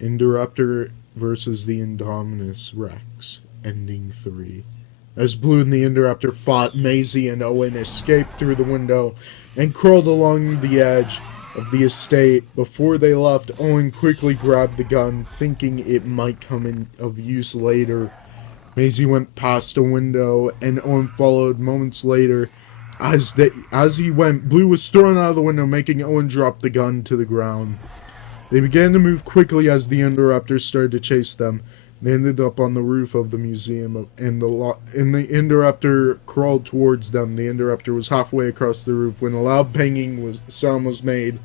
Indoraptor versus the Indominus Rex, Ending 3. As Blue and the Indoraptor fought, Maisie and Owen escaped through the window and crawled along the edge of the estate. Before they left, Owen quickly grabbed the gun, thinking it might come in of use later. Maisie went past a window, and Owen followed moments later. As he went, Blue was thrown out of the window, making Owen drop the gun to the ground. They began to move quickly as the Indoraptors started to chase them. They ended up on the roof of the museum, and the Indoraptor crawled towards them. The Indoraptor was halfway across the roof when a loud banging sound was made.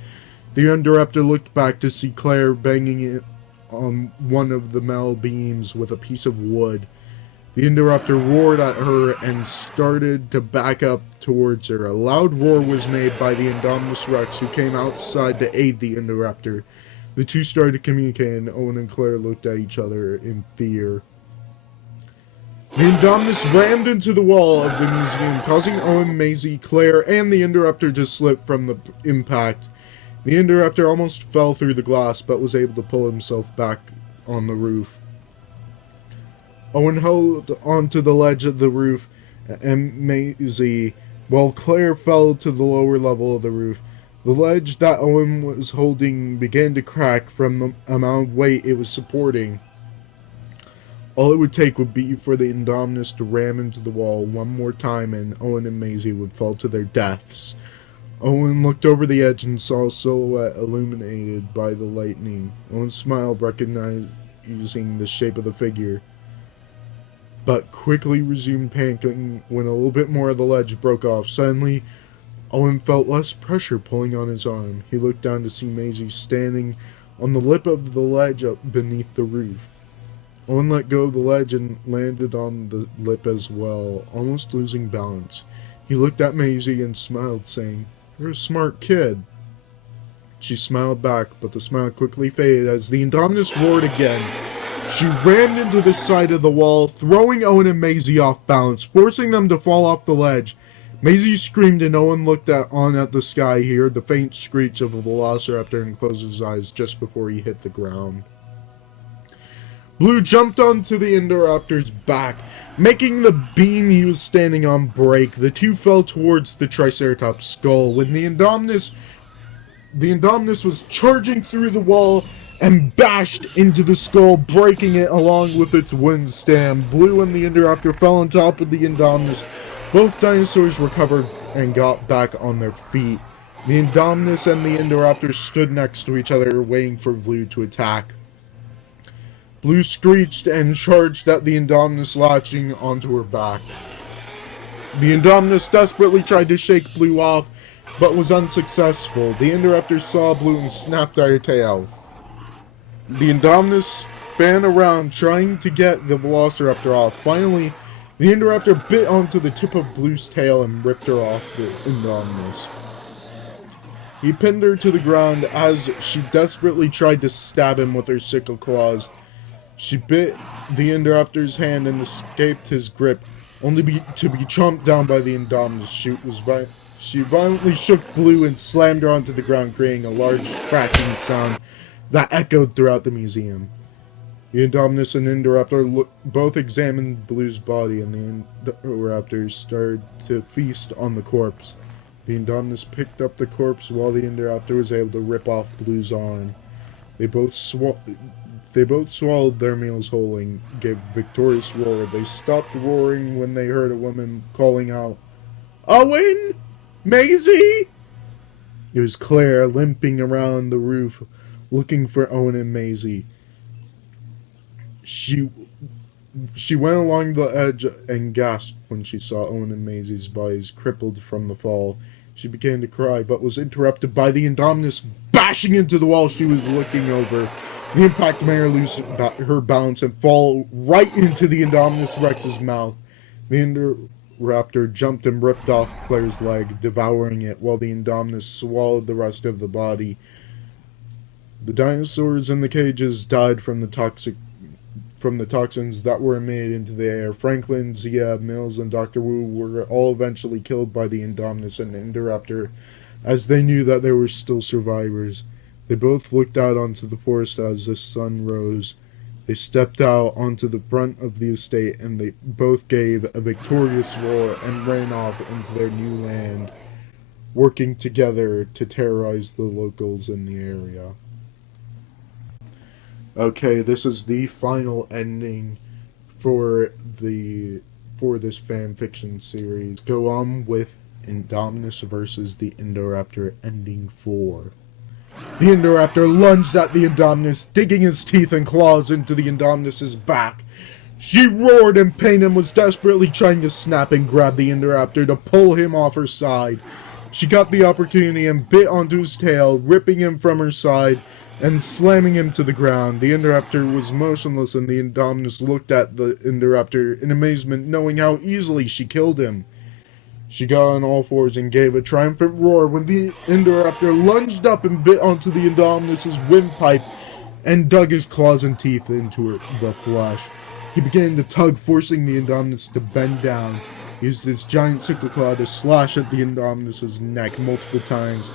The Indoraptor looked back to see Claire banging it on one of the metal beams with a piece of wood. The Indoraptor roared at her and started to back up towards her. A loud roar was made by the Indominus Rex, who came outside to aid the Indoraptor. The two started communicating, and Owen and Claire looked at each other in fear. The Indominus rammed into the wall of the museum, causing Owen, Maisie, Claire, and the Indoraptor to slip from the impact. The Indoraptor almost fell through the glass, but was able to pull himself back on the roof. Owen held onto the ledge of the roof, and Maisie, while Claire fell to the lower level of the roof. The ledge that Owen was holding began to crack from the amount of weight it was supporting. All it would take would be for the Indominus to ram into the wall one more time, and Owen and Maisie would fall to their deaths. Owen looked over the edge and saw a silhouette illuminated by the lightning. Owen smiled, recognizing the shape of the figure, but quickly resumed panicking when a little bit more of the ledge broke off. Suddenly, Owen felt less pressure pulling on his arm. He looked down to see Maisie standing on the lip of the ledge up beneath the roof. Owen let go of the ledge and landed on the lip as well, almost losing balance. He looked at Maisie and smiled, saying, "You're a smart kid." She smiled back, but the smile quickly faded as the Indominus roared again. She rammed into the side of the wall, throwing Owen and Maisie off balance, forcing them to fall off the ledge. Maisie screamed, and Owen looked on at the sky. He heard the faint screech of a velociraptor and closed his eyes just before he hit the ground. Blue jumped onto the Indoraptor's back, making the beam he was standing on break. The two fell towards the Triceratops' skull. When the Indominus was charging through the wall and bashed into the skull, breaking it along with its wind stem. Blue and the Indoraptor fell on top of the Indominus. Both dinosaurs recovered and got back on their feet. The Indominus and the Indoraptor stood next to each other, waiting for Blue to attack. Blue screeched and charged at the Indominus, latching onto her back. The Indominus desperately tried to shake Blue off, but was unsuccessful. The Indoraptor saw Blue and snapped at her tail. The Indominus span around, trying to get the Velociraptor off. Finally, the Indoraptor bit onto the tip of Blue's tail and ripped her off the Indominus. He pinned her to the ground as she desperately tried to stab him with her sickle claws. She bit the Indoraptor's hand and escaped his grip, only to be chomped down by the Indominus. She violently shook Blue and slammed her onto the ground, creating a large cracking sound that echoed throughout the museum. The Indominus and Indoraptor both examined Blue's body, and the Indoraptor started to feast on the corpse. The Indominus picked up the corpse while the Indoraptor was able to rip off Blue's arm. They both swallowed their meals whole and gave a victorious roar. They stopped roaring when they heard a woman calling out, "Owen? Maisie?" It was Claire, limping around the roof, looking for Owen and Maisie. She went along the edge and gasped when she saw Owen and Maisie's bodies crippled from the fall. She began to cry, but was interrupted by the Indominus bashing into the wall she was looking over. The impact made her lose her balance and fall right into the Indominus Rex's mouth. The Indoraptor jumped and ripped off Claire's leg, devouring it, while the Indominus swallowed the rest of the body. The dinosaurs in the cages died from the toxins that were emitted into the air. Franklin, Zia, Mills, and Dr. Wu were all eventually killed by the Indominus and Indoraptor, as they knew that there were still survivors. They both looked out onto the forest as the sun rose. They stepped out onto the front of the estate, and they both gave a victorious roar and ran off into their new land, working together to terrorize the locals in the area. Okay, this is the final ending for this fan fiction series. Go on with Indominus versus the Indoraptor ending 4. The Indoraptor lunged at the Indominus, digging his teeth and claws into the Indominus's back. She roared in pain and was desperately trying to snap and grab the Indoraptor to pull him off her side. She got the opportunity and bit onto his tail, ripping him from her side and slamming him to the ground. The Indoraptor was motionless, and the Indominus looked at the Indoraptor in amazement, knowing how easily she killed him. She got on all fours and gave a triumphant roar when the Indoraptor lunged up and bit onto the Indominus's windpipe and dug his claws and teeth into the flesh. He began to tug, forcing the Indominus to bend down. He used his giant sickle claw to slash at the Indominus's neck multiple times.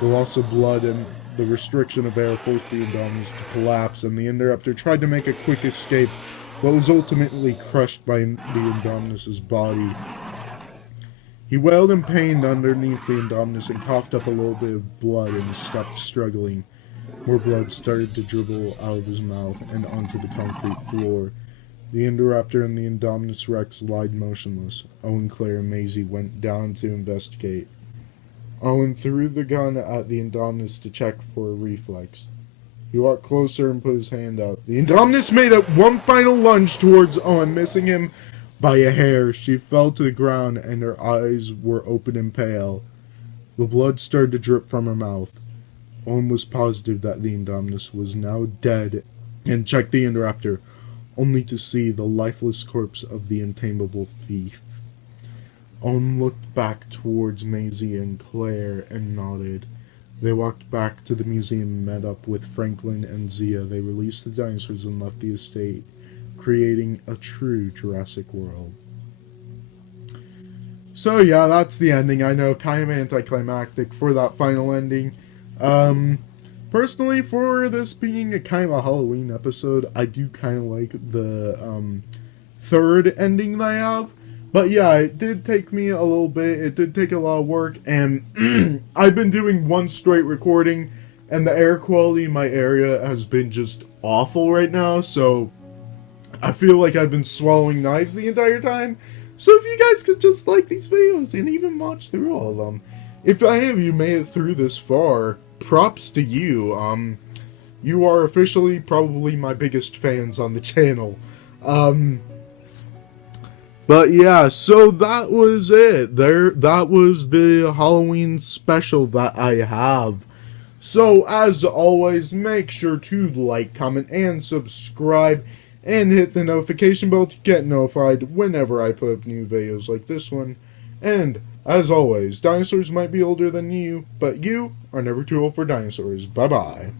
The loss of blood and the restriction of air forced the Indominus to collapse, and the Indoraptor tried to make a quick escape, but was ultimately crushed by the Indominus's body. He wailed in pain underneath the Indominus and coughed up a little bit of blood and stopped struggling. More blood started to dribble out of his mouth and onto the concrete floor. The Indoraptor and the Indominus Rex lied motionless. Owen, Claire, and Maisie went down to investigate. Owen threw the gun at the Indominus to check for a reflex. He walked closer and put his hand out. The Indominus made one final lunge towards Owen, missing him by a hair. She fell to the ground, and her eyes were open and pale. The blood started to drip from her mouth. Owen was positive that the Indominus was now dead, and checked the Indoraptor, only to see the lifeless corpse of the untamable thief. Owen looked back towards Maisie and Claire and nodded. They walked back to the museum and met up with Franklin and Zia. They released the dinosaurs and left the estate, creating a true Jurassic World. So yeah, that's the ending. I know, kind of anticlimactic for that final ending. Personally, for this being a kind of a Halloween episode, I do kind of like the third ending that I have. But yeah, it did take me a little bit. It did take a lot of work, and I've been doing one straight recording, and the air quality in my area has been just awful right now, so I feel like I've been swallowing knives the entire time. So if you guys could just like these videos and even watch through all of them. If any of you made it through this far, props to you. You are officially probably my biggest fans on the channel. But yeah, so that was it. That was the Halloween special that I have. So as always, make sure to like, comment, and subscribe, and hit the notification bell to get notified whenever I put up new videos like this one. And as always, dinosaurs might be older than you, but you are never too old for dinosaurs. Bye bye.